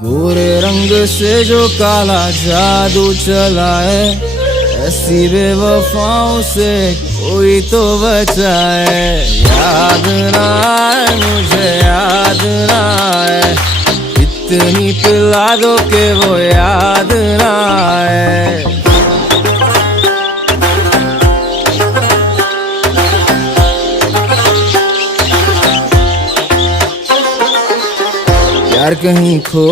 गोरे रंग से जो काला जादू चला है, ऐसी बेवफाओं से कोई तो बचाए। याद ना आए मुझे, याद ना आए, इतनी पिला दो के वो याद ना आए। यार कहीं खो